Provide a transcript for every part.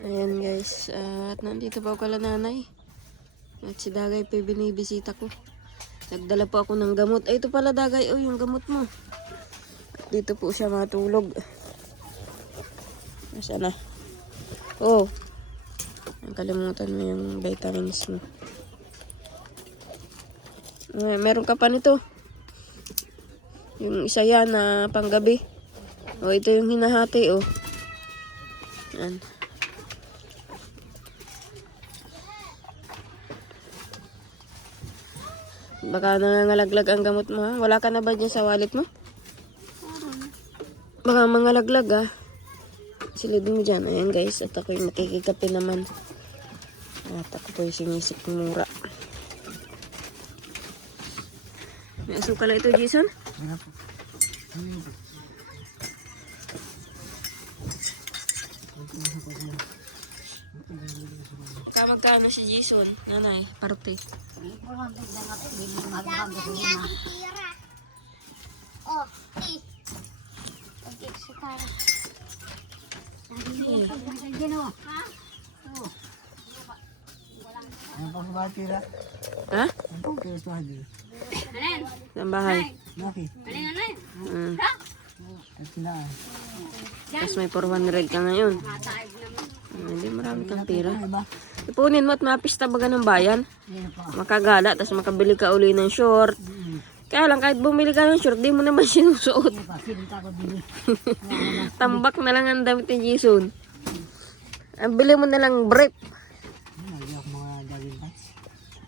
Ayan guys, at nandito pa pala nanay. At si Dagay pa binibisita ko. Nagdala po ako ng gamot. Ay, ito pala Dagay, oh, yung gamot mo. At dito po siya matulog. Nasaan na? Oh, nakalimutan mo yung vitamins mo. Ay, meron ka pa nito. Yung isa yan na panggabi. Oh, ito yung hinahati, oh. Yan. Baka nangangalaglag ang gamot mo, ha? Wala ka na ba dyan sa wallet mo? Baka mangalaglag, ha? Silid mo dyan. Ayan guys, at ako yung makikikape naman. At ako po yung sinisip mura. May asukal ito, Jason? Wala po. Magkano si Jason? Nanay, parte. Ano pa ba tira? Ha? Ano pa tira sa hali? Sa bahay. Bakit? At sila. Tapos may 400 ka ngayon. Hindi marami kang pera. Ipunin mo at mapista baga ng bayan. Makagala, tapos makabili ka uli ng short. Kaya lang kahit bumili ka ng short, di mo naman sinusuot. Tambak na lang ang damit ni Jason. Ang bili mo na lang brief.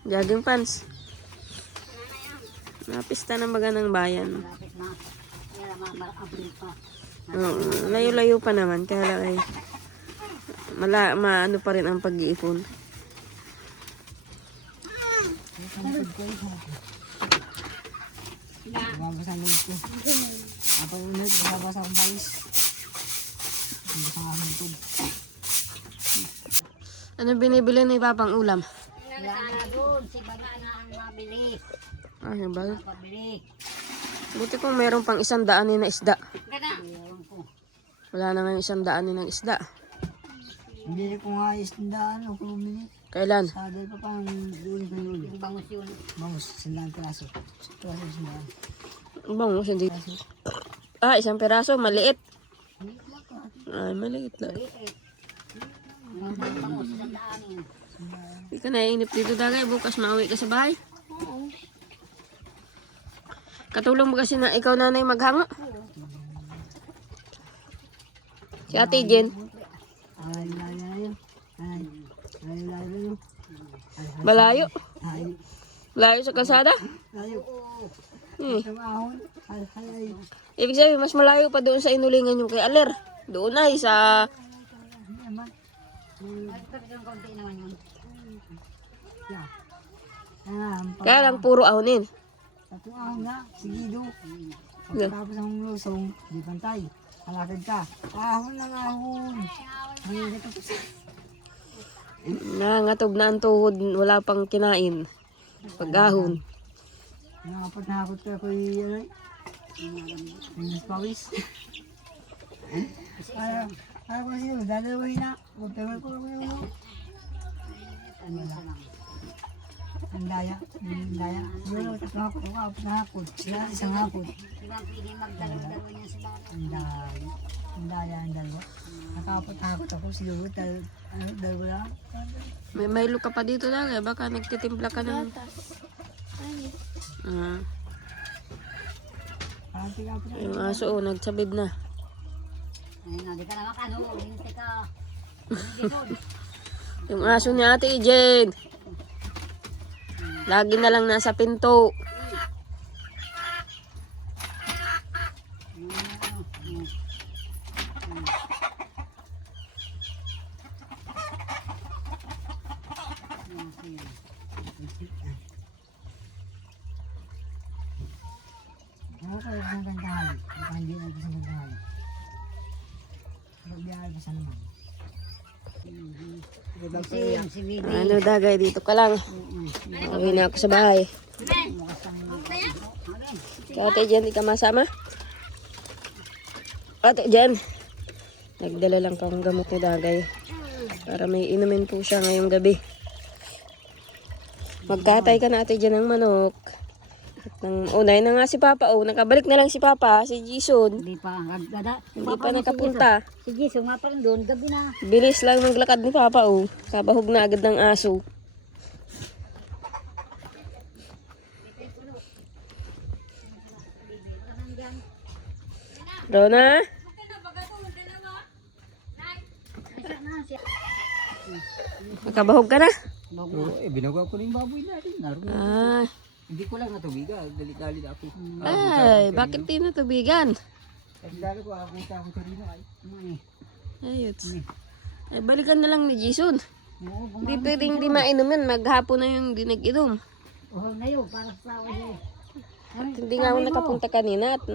Jogging pants. Napista na baga ng bayan. Layo-layo pa naman. Kaya lang ay maano pa rin ang pag-iipon. Babasa ang loob ko. Kapag ulit, babasa akong balis. Babasa ang aking tub. Ano binibili ni Papang ulam? Wala na doon, si Baga na ang mabili. Ah, yung ba? Mabili. Buti kung meron pang 100 na isda. Gana. Wala na nga 100 ng isda. Hindi ko nga isindaan o kumumili. Kailan? Sa dahil pa pang ulit na yun. Yung bangus yun. Bangus, sindaan piraso. Piraso sindaan. Bangus, hindi. Ah, 1 peraso, maliit. Ay, maliit lang. Yung bangus, isang daanin. Hindi ka naiinip dito Dagay. Bukas mauwi ka sa bahay. Katulong mo kasi na ikaw nanay maghango. Si Ate Jen. Ay, layo. Ay, layo. Malayo. Ay, Malayo sa kalsada. layo. Eh. Sa mahon. Ay. Ibig sabihin, mas malayo pa doon sa inulingan yung kay Aler. Doon ay sa... Naman. Kapit yung konti naman yun. Yeah. Kaya lang puro ahonin. Tatlong ahon nga, sigido. Pagkatapos ang lusong, di pantay. Halakad ka. Ahon ng ahon. Nangatob na ang tuhod, wala pang kinain. Pag-ahon. Nakapot ka ko yung Minas Pawis. Kaya ko siya, dadawin na. Magtawag ko lang yung ang daya. Siguro, tatlong hapon. Kapot na hapon. Sila isang hapon. Di ba pwede magdalaw-dalaw niya si Baga? Ang daya, ang dalawa. Nakapot ako siguro. Dalawa lang. May luka pa dito lang eh. Baka nagtitimpla ka ng... Yung aso nagsabid na. Ayun na, di ka na makano. Hindi ka. Yung aso ni Ate Jen. Lagi na lang nasa pinto. Ako kayo sa gandahali. Baka hindi na sa gandahali. Magbiyahe pa sa naman. Si Bibi. Ano Dagay, dito ka lang. Uwi na ako sa bahay. Ate Jen, di ka masama? Ate Jen. Nagdala lang kang gamot ni Dagay. Para may inumin po siya ngayong gabi. Magkatay ka natin dyan ng manok. At unay na nga si Papa. Nakabalik na lang si Papa, si Jason. Hindi pa. Hindi pa nakapunta. Si Jisoo nga pa rin doon. Gabi na. Bilis lang maglakad ni Papa. Kabahog na agad ng aso. Rona? Makabahog ka na? Oo, binagawa ko na yung baboy natin. Ah, Hindi ko lang natubigan. Dali-dali na ako. ay, bakit di natubigan? Dali ko ako sa rino ay. Ayos. Ay, balikan na lang ni Jason. Oo, Hindi pwedeng di mainom yan. Maghapon na yung di nag-inom. buhaw na yun. Para sa tao yun. At hindi nga ako nakapunta kanina. At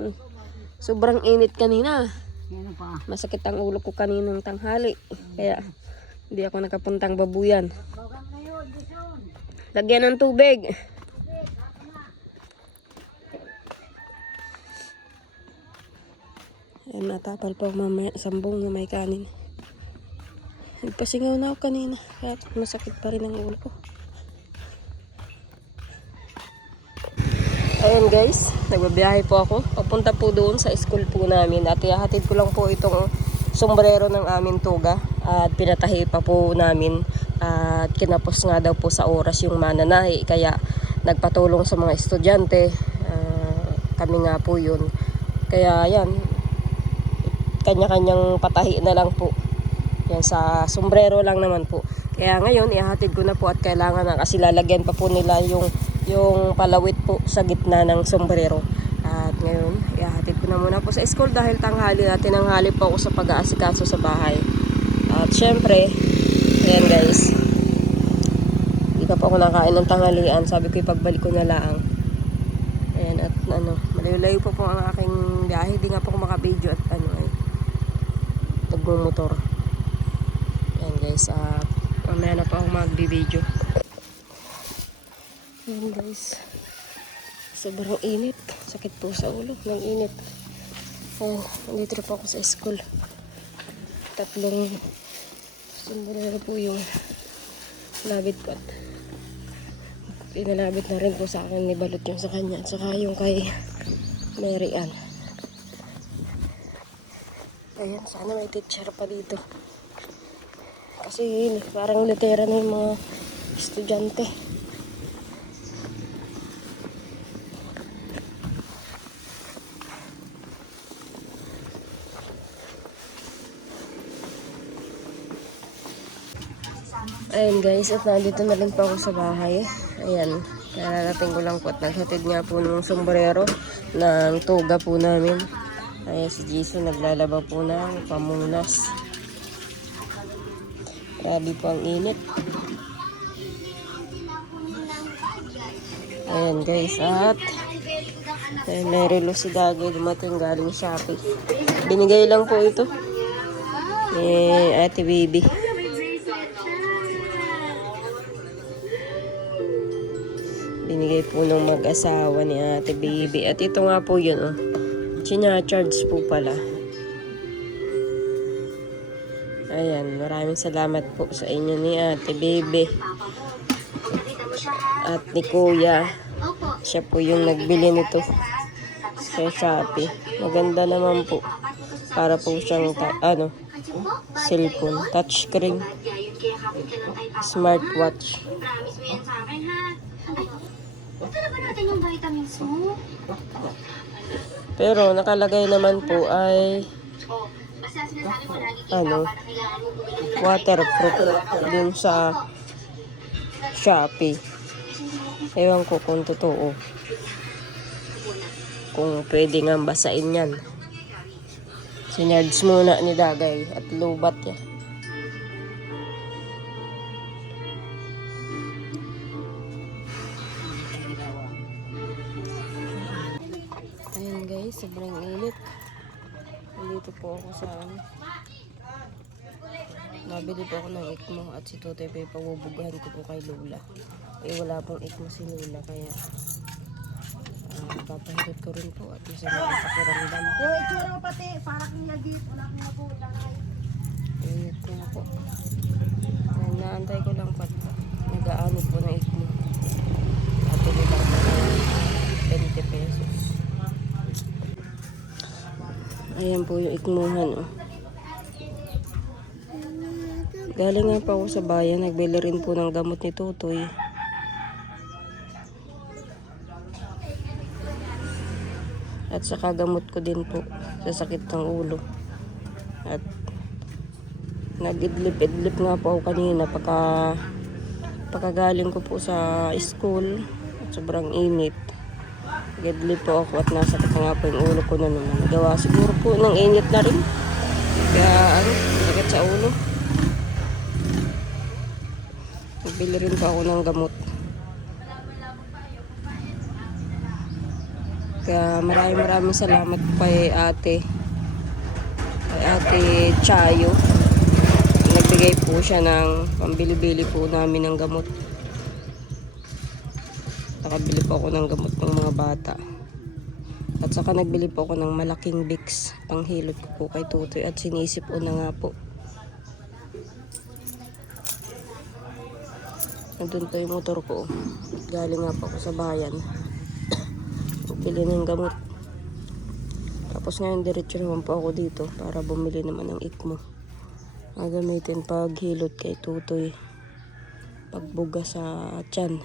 sobrang init kanina. Yan pa. Masakit ang ulo ko kaninang tanghali. Kaya hindi ako nakapuntang babuyan. Bagang na yun, Jisoo. Lagyan ng tubig. Ayan, natapal pa mamaya sambong na may kanin. Nagpasingaw na ako kanina. Kaya masakit pa rin ang ulo ko. Ayan guys, nagbabiyahe po ako. Papunta po doon sa school po namin. At ihahatid ko lang po itong sombrero ng aming tuga. At pinatahi pa po namin. At kinapos nga daw po sa oras yung mananahi. Kaya nagpatulong sa mga estudyante. Kami nga po yun. Kaya yan, kanya-kanyang patahi na lang po. Yan sa sombrero lang naman po. Kaya ngayon, ihahatid ko na po at kailangan na kasi lalagyan pa po nila yung palawit po sa gitna ng sombrero. At ngayon, ihahatid ko na muna po sa school dahil tanghali natin. Tanghali po ako sa pag-aasikaso sa bahay. At syempre, ayan guys, hindi pa po ako nakain ng tanghalian. Sabi ko ipagbalik ko na lang. Ayan, at malayo-layo po ang aking biyahe. Hindi nga po ako makabidyo at ay nagmumotor. Ayan guys, mamaya na po ako magbibidyo. Ayan guys, sobrang init. Sakit po sa ulo ng init. Ayan, nandito na po ako sa school. 3 sombrero po yung labit ko at pinalabit na rin po sa akin ni Balot yung sa kanya at saka yung kay Mary Ann. Ayan, sana may teacher pa dito kasi parang litera na yung mga estudyante. Ayan guys, at nandito na rin po ako sa bahay. Ayan, narating ko lang po at naghatid nga po ng sombrero ng tuga po namin. Ayan si Jason naglalaba po ng pamunas. Grabe po ang init. Ayan guys, at may relo si Dagay dumating galing Shopee. Binigay lang po ito Ate Baby. Binigay po ng mag-asawa ni Ate Baby. At ito nga po yun, China-charge po pala. Ayan, maraming salamat po sa inyo ni Ate Baby. At ni Kuya. Siya po yung nagbili nito sa Shopee. Maganda naman po. Para po siyang, cellphone. Touchscreen. Smartwatch. Ito na ba natin yung vitamins mo? Pero nakalagay naman po ay Basta sinasabi mo lagi kita para kailangan mo bumili ng waterproof dun sa Shopee. Ewan ko kung totoo. Kung pwede nga basain yan. Sinards muna ni Dagay at lubat yan. Ayan guys, sobrang init. Nandito po ako sa nabili po ako ng ikmo at si Totoy pa ipabubugahan ko po kay Lola. Wala pong ikmo si Lola kaya papahirot ko rin po at masama ang pakiramdam. Yung itsura mo pati, parang niyagit. Wala kang nabuta. Init ko na po. Inaantay ko lang pat. Nag-aanit po ng ikmo. Ato nila ako ng 20 pesos. Ayan po yung ikmuhan. Oh. Galing nga pa ako sa bayan. Nagbili rin po ng gamot ni Tutoy. At saka gamot ko din po sa sakit ng ulo. At nag-idlip-idlip nga po ako kanina pagkagaling ko po sa school at sobrang init. Nag-idlip po ako at nasakit na nga po yung ulo ko na naman. Nagawa siguro po ng init na rin. Kaya sakit sa ulo. Nagbili rin po ako ng gamot. Kaya maraming salamat po kay ate Chayo. Nagbigay po siya ng pambili-bili po namin ng gamot. Nakabili po ako ng gamot ng mga bata. At saka nagbili po ako ng malaking Vicks. Panghilot ko po kay Tutoy at sinisip ko na nga po. Nandun pa yung motor ko. Galing nga po ako sa bayan. Bili ng gamot. Tapos ngayon diretso naman po ako dito para bumili naman ng ikmo. Gagamitin pag hilot kay Tutoy. Pagbuga sa tiyan.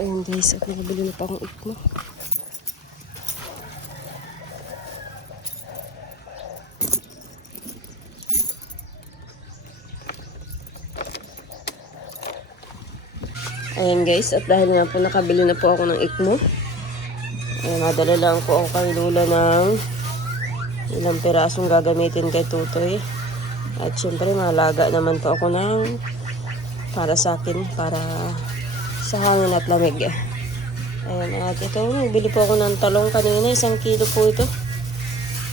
Ayun guys, at nakabili na pa akong ikmo. Ayan guys, at dahil nga po nakabili na po ako ng ikmo, ayan, nadala lang po ako kay Lula ng ilang pirasong gagamitin kay Tutoy. At syempre malaga naman po ako ng para sa akin, para sa hangin at lamig. Ayan, at ito, bili po ako ng talong kanina, 1 kilo po ito.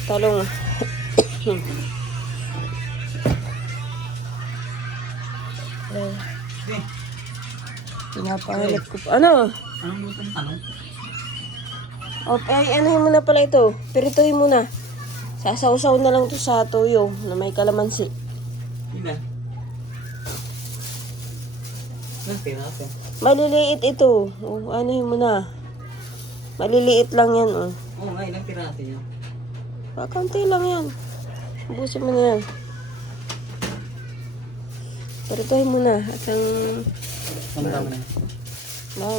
Talong. Ayan. Pinapahanap ko pa. Ano? Anong lutong tanong? Ay, anuhin mo na pala ito. Pirituhin mo na. Sasausaw na lang to sa tuyo na may kalamansi. Hindi. Piraso. Maliliit ito. Anuhin mo na. Maliliit lang yan. Oo nga, ilang piraso yan? Kaunti lang yan. Ubusin mo na yan. Pirituhin mo na. At ang...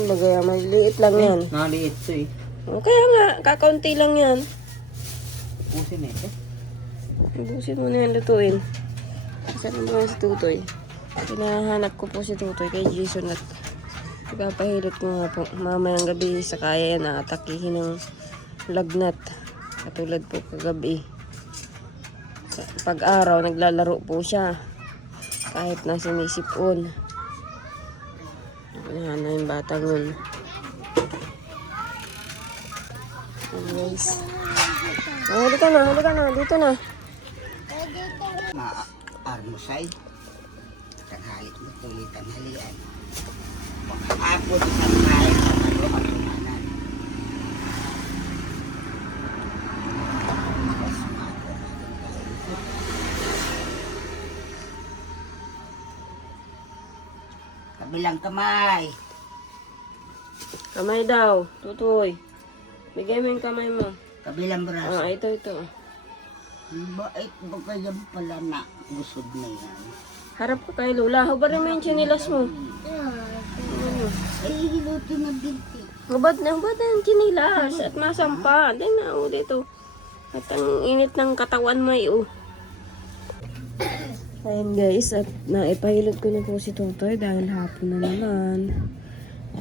bagay, maliliit lang yan. Naliit ito eh. Kaya nga, kakaunti lang yan. Pusin na ito. Ubusin mo na yan, lutuin. Saan naman si Tutoy? Pinahanap ko po si Tutoy kay Jason at ipapahilot ko nga po mamayang gabi sa kaya yan atakihin ng lagnat. Katulad po kagabi. Pag-araw, naglalaro po siya. Kahit na sinisipon. Ayan na yung batang yun. Anyways. Huli ka na. Dito na. Armusay, tanghali mo tuloy tanghalian. Pagkakapon tanghali sa malo at tumanan. Kabilang kamay. Kamay daw. Tutoy. Bigay mo yung kamay mo. Kabilang braso. Ito. Bait ba kaya pala na gusod na yan? Harap ka kay Lola. Hubarin mo yung chinilas mo. Ay, hiluto na binti. Hubad na yung chinilas. At masampa. Dahil na, dito. At ang init ng katawan mo, Ayan guys, at naipahilot ko na po si Tutoy dahil hapon na naman.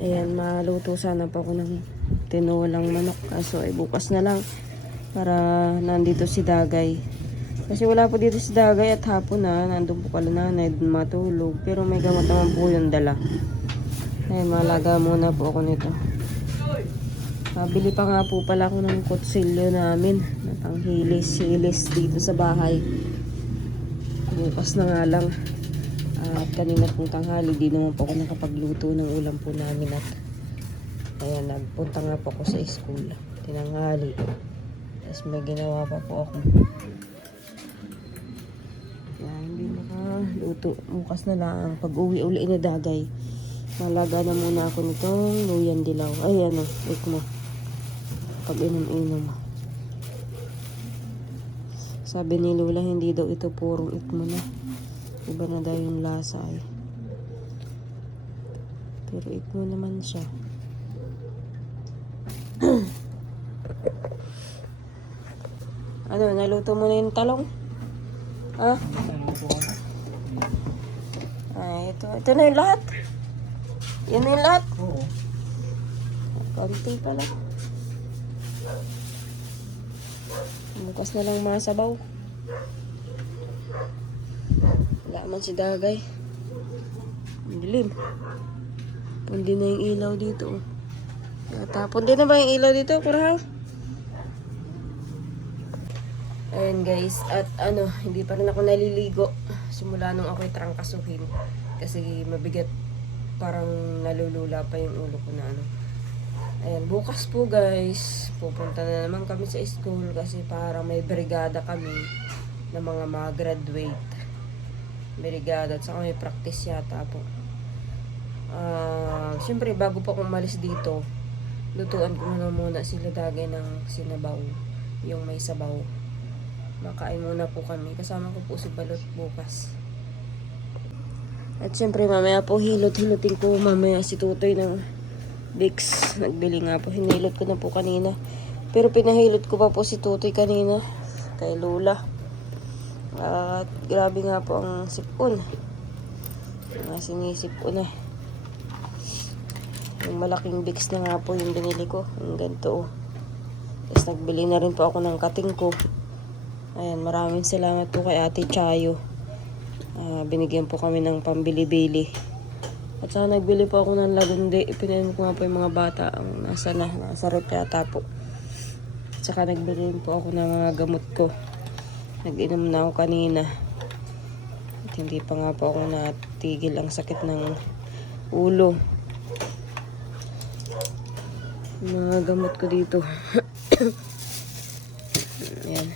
Ayan, maluto sana pa ako ng tinolang manok. Kaso ay bukas na lang para nandito si Dagay. Kasi wala po dito si Dagay at hapon na, nandun po pala nanay matulog. Pero may gamot naman po yung dala. Ayan, malaga muna po ako nito. Pabili pa nga po pala ako ng kutsilyo namin na panghilis-hilis dito sa bahay. Bukas na nga lang. At kanina pong tanghali, di naman po ako nakapagluto ng ulam po namin. At ayan, nagpunta nga po ako sa school. Tinanghali. Tapos may ginawa pa po ako. Kaya hindi makaluto. Bukas na lang. Pag uwi uli na dagay, malaga na muna ako nitong luyan dilaw. Ay ano, wait mo. Pag inom-inom. Sabi ni Lola, hindi daw ito purong ikmo na. Iba na daw yung lasa ay. Pero ikmo naman siya. Ano, naluto mo na yung talong? Ha? Ay, ito na yung lahat. Yan na yung lahat. Oo. Konti pa lang. Bukas na lang mga sabaw. Wala man si Dagay. Ang dilim. Pundi na yung ilaw dito. Tapon din na ba yung ilaw dito? Parang. Ayan guys. At ano, hindi pa rin ako naliligo. Simula nung ako'y trangkasuhin. Kasi mabigat. Parang nalulula pa yung ulo ko na ano. Ayan, bukas po guys, pupunta na naman kami sa school kasi parang may brigada kami ng mga graduate. Brigada at saka may practice yata po. Siyempre bago po akong umalis dito, lutuan ko muna sila Dagay ng sinabaw, yung may sabaw. Makain muna po kami, kasama ko po si Balot bukas. At siyempre mamaya po hilot-hilotin ko mamaya si Tutoy ng Vicks. Nagbili nga po. Hinilot ko na po kanina. Pero pinahilot ko pa po si Tutoy kanina. Kay Lola. At grabe nga po ang sipon. Sinisipon na. Yung malaking Vicks na nga po yung binili ko. Yung ganito. Tapos nagbili na rin po ako ng kating ko. Ayan, maraming salamat po kay Ate Chayo. Binigyan po kami ng pambili-bili. At saka nagbili po ako ng lagundi. Ipinain ko nga po yung mga bata. Ang nasa rep yata po. At saka nagbili po ako ng mga gamot ko. Nag-inom na ako kanina. At hindi pa nga po ako natigil ang sakit ng ulo. Mga gamot ko dito. Ayan.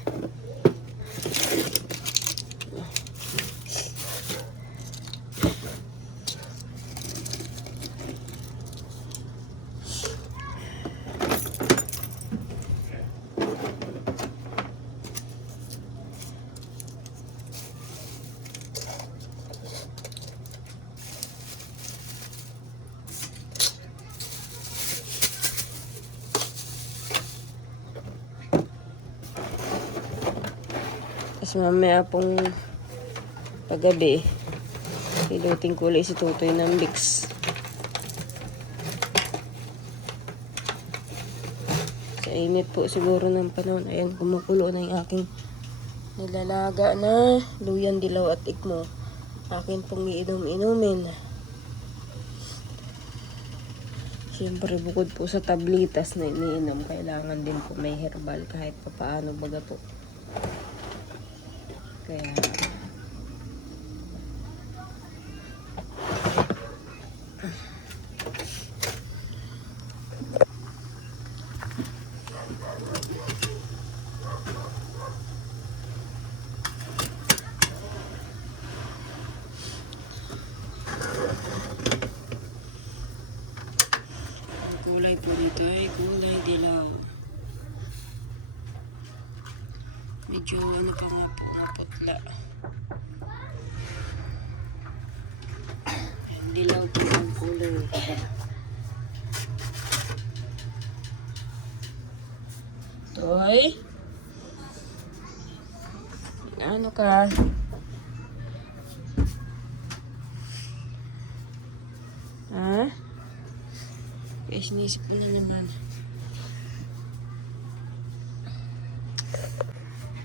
Tapos mamaya pong paggabi, hilutin ko ulit si Tutoy ng Vicks. Sa init po siguro ng panahon. Ayan, kumukulo na yung aking nilalaga na luyan dilaw at ikmo. Akin pong iinom-inumin. Siyempre bukod po sa tablitas na iniinom, kailangan din po may herbal kahit papaano baga po. Kaya kulay po dito ay kulay dilaw. Medyo ano pa nga po, maputla. Dilaw po ang kulay. Toy? Ano ka? Ha? Guys, nisip ko na naman.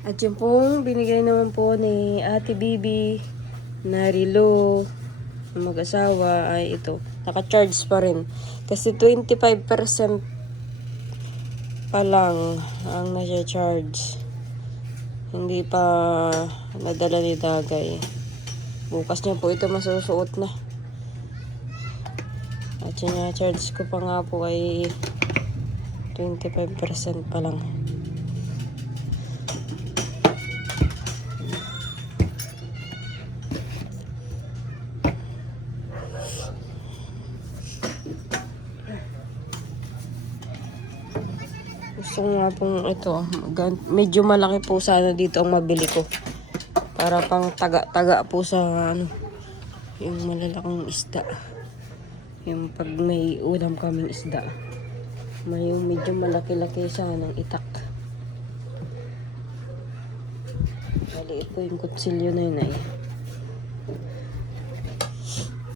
At yung pong binigay naman po ni Ate Bibi na relo ng mag-asawa ay ito. Naka-charge pa rin. Kasi 25% pa lang ang nasa-charge. Hindi pa nadala ni Dagay. Bukas niya po ito masusuot na. At yung charge ko pa nga po ay 25% pa lang. Gusto ko nga pong ito, medyo malaki po sana dito ang mabili ko. Para pang taga-taga po sa ano, yung malalaking isda. Yung pag may ulam kaming isda. May yung medyo malaki-laki sanang itak. Maliit po yung kutsilyo na yun ay.